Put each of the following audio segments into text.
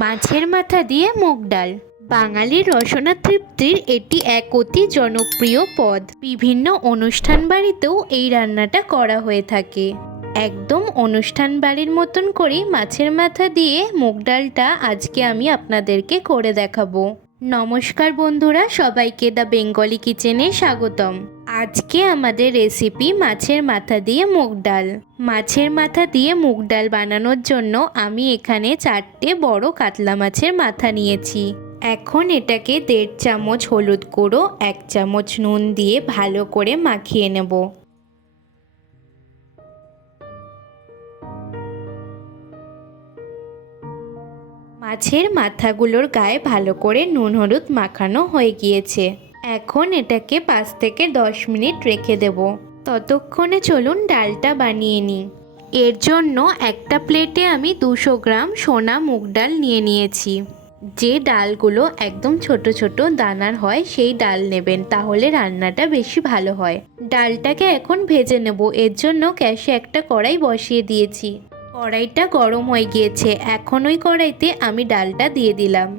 মাছের মাথা দিয়ে মুগ ডাল। বাঙালির রসনা তৃপ্তির এটি এক অতি জনপ্রিয় পদ। বিভিন্ন অনুষ্ঠান বাড়িতেও এই রান্নাটা করা হয়ে থাকে। একদম অনুষ্ঠান বাড়ির মতন করেই মাছের মাথা দিয়ে মুগ ডালটা আজকে আমি আপনাদেরকে করে দেখাবো। নমস্কার বন্ধুরা, সবাইকে দ্য বেঙ্গলি কিচেনে স্বাগতম। আজকে আমাদের রেসিপি মাছের মাথা দিয়ে মুগ ডাল। মাছের মাথা দিয়ে মুগ ডাল বানানোর জন্য আমি এখানে 4টে বড় কাতলা মাছের মাথা নিয়েছি। এখন এটাকে 1.5 চামচ হলুদ গুঁড়ো, 1 চামচ নুন দিয়ে ভালো করে মাখিয়ে নেব। মাছের মাথাগুলোর গায়ে ভালো করে নুন হলুদ মাখানো হয়ে গিয়েছে। এখন এটাকে 5 থেকে 10 মিনিট রেখে দেব। ততক্ষণে চলুন ডালটা বানিয়ে নিই। এর জন্য একটা প্লেটে আমি 200 গ্রাম সোনা মুগ ডাল নিয়ে নিয়েছি। যে ডালগুলো একদম ছোট ছোট দানার হয় সেই ডাল নেবেন, তাহলে রান্নাটা বেশি ভালো হয়। ডালটাকে এখন ভেজে নেব। এর জন্য গ্যাসে একটা কড়াই বসিয়ে দিয়েছি। কড়াইটা গরম হয়ে গিয়েছে। এখন ওই কড়াইতে আমি ডালটা দিয়ে দিলাম।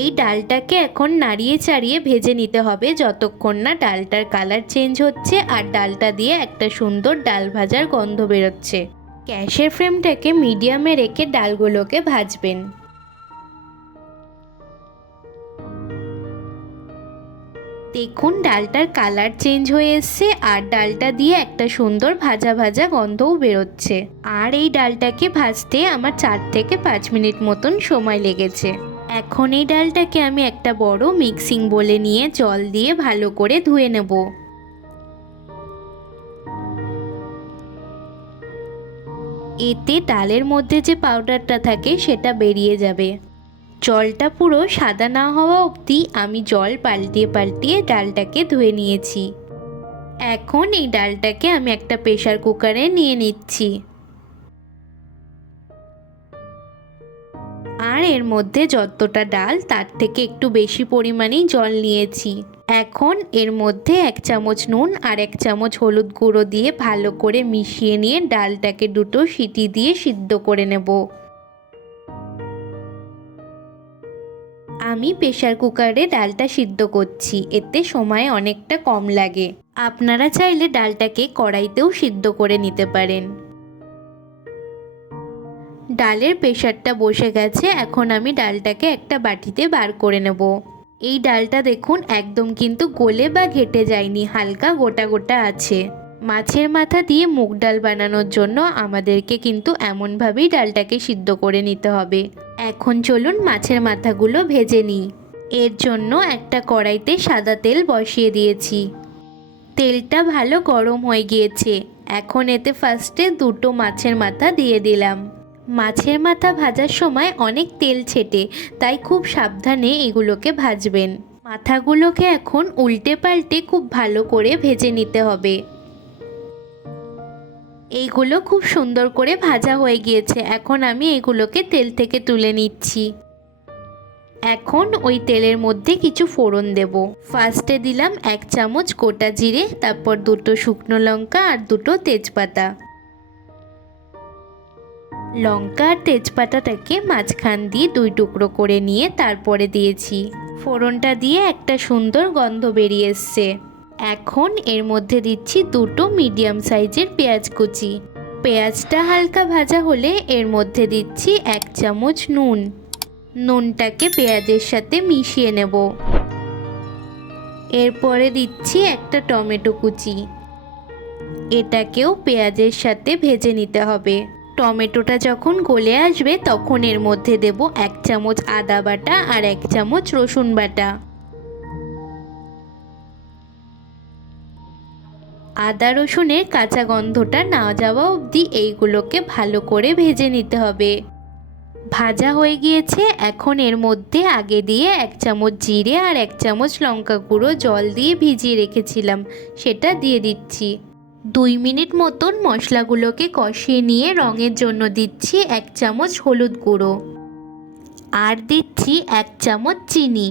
এই ডালটাকে এখন নাড়িয়ে চাড়িয়ে ভেজে নিতে হবে যতক্ষণ না ডালটার কালার চেঞ্জ হচ্ছে আর ডালটা দিয়ে একটা সুন্দর ডাল ভাজার গন্ধ বেরোচ্ছে। গ্যাসের ফ্লেমটাকে মিডিয়ামে রেখে ডালগুলোকে ভাজবেন। দেখুন ডালটার কালার চেঞ্জ হয়ে এসছে আর ডালটা দিয়ে একটা সুন্দর ভাজা ভাজা গন্ধও বেরোচ্ছে। আর এই ডালটাকে ভাজতে আমার 4 থেকে 5 মিনিট মতন সময় লেগেছে। এখন এই ডালটাকে আমি একটা বড় মিক্সিং বোলে নিয়ে জল দিয়ে ভালো করে ধুয়ে নেব। এতে ডালের মধ্যে যে পাউডারটা থাকে সেটা বেরিয়ে যাবে। জলটা পুরো সাদা না হওয়া অবধি আমি জল পাল্টিয়ে পাল্টিয়ে ডালটাকে ধুয়ে নিয়েছি। এখন এই ডালটাকে আমি একটা প্রেসার কুকারে নিয়ে নিচ্ছি। আর এর মধ্যে যতটা ডাল তার থেকে একটু বেশি পরিমাণেই জল নিয়েছি। এখন এর মধ্যে 1 চামচ নুন আর 1 চামচ হলুদ গুঁড়ো দিয়ে ভালো করে মিশিয়ে নিয়ে ডালটাকে 2টো সিটি দিয়ে সিদ্ধ করে নেব। আমি প্রেসার কুকারে ডালটা সিদ্ধ করছি, এতে সময় অনেকটা কম লাগে। আপনারা চাইলে ডালটাকে কড়াইতেও সিদ্ধ করে নিতে পারেন। ডালের প্রেসারটা বসে গেছে। এখন আমি ডালটাকে একটা বাটিতে বার করে নেব। এই ডালটা দেখুন একদম কিন্তু গলে বা ঘেটে যায়নি, হালকা গোটা গোটা আছে। মাছের মাথা দিয়ে মুগ ডাল বানানোর জন্য আমাদেরকে কিন্তু এমনভাবেই ডালটাকে সিদ্ধ করে নিতে হবে। এখন চলুন মাছের মাথাগুলো ভেজে নিই। এর জন্য একটা কড়াইতে সাদা তেল বসিয়ে দিয়েছি। তেলটা ভালো গরম হয়ে গিয়েছে। এখন এতে ফার্স্টে 2টো মাছের মাথা দিয়ে দিলাম। মাছের মাথা ভাজার সময় অনেক তেল ছেটে, তাই খুব সাবধানে এগুলোকে ভাজবেন। মাথাগুলোকে এখন উল্টে পাল্টে খুব ভালো করে ভেজে নিতে হবে। এইগুলো খুব সুন্দর করে ভাজা হয়ে গিয়েছে। এখন আমি এগুলোকে তেল থেকে তুলে নিচ্ছি। এখন ওই তেলের মধ্যে কিছু ফোড়ন দেব। ফার্স্টে দিলাম 1 চামচ গোটা জিরে, তারপর 2টো শুকনো লঙ্কা আর 2টো তেজপাতা। লঙ্কা আর তেজপাতাটাকে মাঝখান দিয়ে 2 টুকরো করে নিয়ে তারপরে দিয়েছি। ফোড়নটা দিয়ে একটা সুন্দর গন্ধ বেরিয়ে এসছে। এখন এর মধ্যে দিচ্ছি 2টো মিডিয়াম সাইজের পেঁয়াজ কুচি। পেঁয়াজটা হালকা ভাজা হলে এর মধ্যে দিচ্ছি 1 চামচ নুন। নুনটাকে পেঁয়াজের সাথে মিশিয়ে নেব। এরপরে দিচ্ছি একটা টমেটো কুচি। এটাকেও পেঁয়াজের সাথে ভেজে নিতে হবে। টমেটোটা যখন গলে আসবে তখন এর মধ্যে দেব 1 চামচ আদা বাটা আর 1 চামচ রসুন বাটা। আদা রসুনের কাঁচা গন্ধটা না যাওয়া অবধি এইগুলোকে ভালো করে ভেজে নিতে হবে। ভাজা হয়ে গিয়েছে। এখন এর মধ্যে আগে দিয়ে 1 চামচ জিরে আর 1 চামচ লঙ্কা গুঁড়ো জল দিয়ে ভিজিয়ে রেখেছিলাম সেটা দিয়ে দিচ্ছি। 2 মিনিট মতন মশলাগুলোকে কষিয়ে নিয়ে রঙের জন্য দিচ্ছি 1 চামচ হলুদ গুঁড়ো আর দিচ্ছি 1 চামচ চিনি।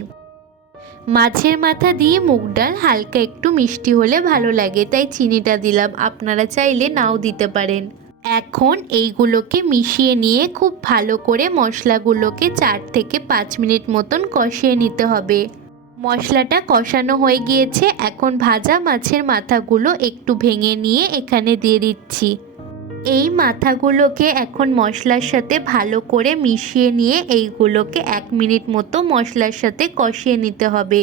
মাছের মাথা দিয়ে মুগ ডাল হালকা একটু মিষ্টি হলে ভালো লাগে, তাই চিনিটা দিলাম। আপনারা চাইলে নাও দিতে পারেন। এখন এইগুলোকে মিশিয়ে নিয়ে খুব ভালো করে মশলাগুলোকে 4 থেকে 5 মিনিট মতন কষিয়ে নিতে হবে। মশলাটা কষানো হয়ে গিয়েছে। এখন ভাজা মাছের মাথাগুলো একটু ভেঙে নিয়ে এখানে দিয়ে দিচ্ছি। এই মাথাগুলোকে এখন মশলার সাথে ভালো করে মিশিয়ে নিয়ে এইগুলোকে 1 মিনিট মতো মশলার সাথে কষিয়ে নিতে হবে।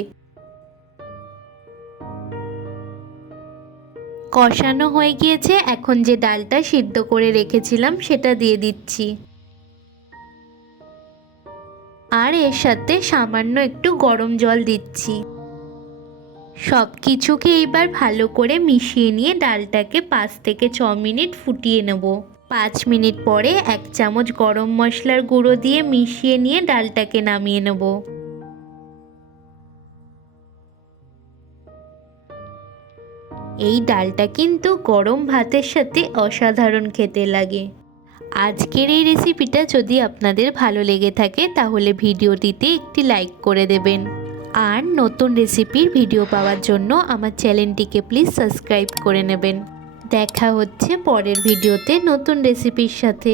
কষানো হয়ে গিয়েছে। এখন যে ডালটা সিদ্ধ করে রেখেছিলাম সেটা দিয়ে দিচ্ছি, আর এর সাথে সামান্য একটু গরম জল দিচ্ছি। সব কিছুকে এবার ভালো করে মিশিয়ে নিয়ে ডালটাকে 5 থেকে 6 মিনিট ফুটিয়ে নেব। 5 মিনিট পরে 1 চামচ গরম মশলার গুঁড়ো দিয়ে মিশিয়ে নিয়ে ডালটাকে নামিয়ে নেব। এই ডালটা কিন্তু গরম ভাতের সাথে অসাধারণ খেতে লাগে। আজকের এই রেসিপিটা যদি আপনাদের ভালো লেগে থাকে তাহলে ভিডিওটিতে একটি লাইক করে দেবেন, আর নতুন রেসিপির ভিডিও পাওয়ার জন্য আমার চ্যানেলটিকে প্লিজ সাবস্ক্রাইব করে নেবেন। দেখা হচ্ছে পরের ভিডিওতে নতুন রেসিপির সাথে।